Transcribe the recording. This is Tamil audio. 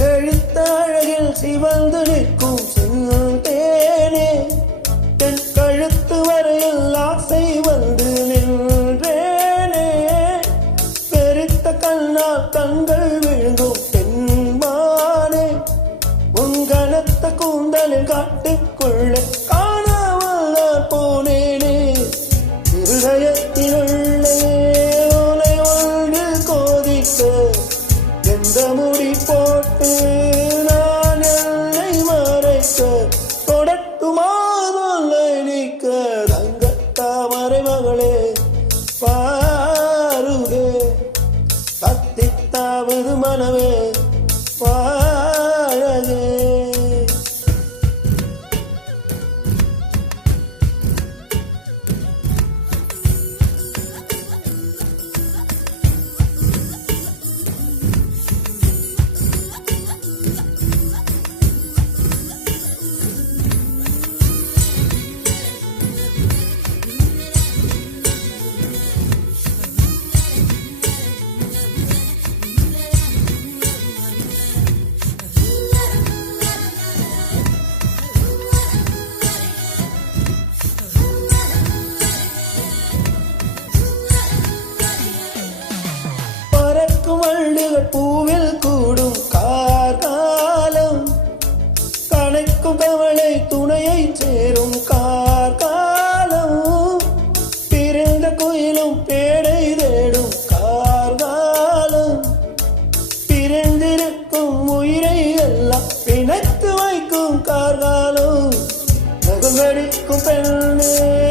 செழித்தழகில் சிவந்து நிற்கும் செந்தேனே என் கழுத்து வரையில் ஆசை வந்து நின்றேனே பெரித்த கண்ணால் கண்கள் விழுங்கும் பெண்மானே உன் கனத்த கூந்தலில் காட்டுக்குள்ள காணாமல் போனேனே இருதயத்தினுள்ளே உலை ஒன்று கோதிக்க எந்த முடி போட்டு நான் என்னை மறைக்க தொடட்டுமா தொல்லை நீக்க தங்க தாமரை மகளே பாருவே கத்தித்தாவது மனமே வாழகே வள்ளிகள் பூவில் கூடும் கார்காலம் கணைக்கும் கவலை துணையை சேரும் கார்காலம் பிறந்த குயிலும் பேடை தேடும் கார்காலம் பிறந்திருக்கும் உயிரை எல்லாம் பிணைத்து வைக்கும் கார்காலம் நகங்கடிக்கும் பெண்ணே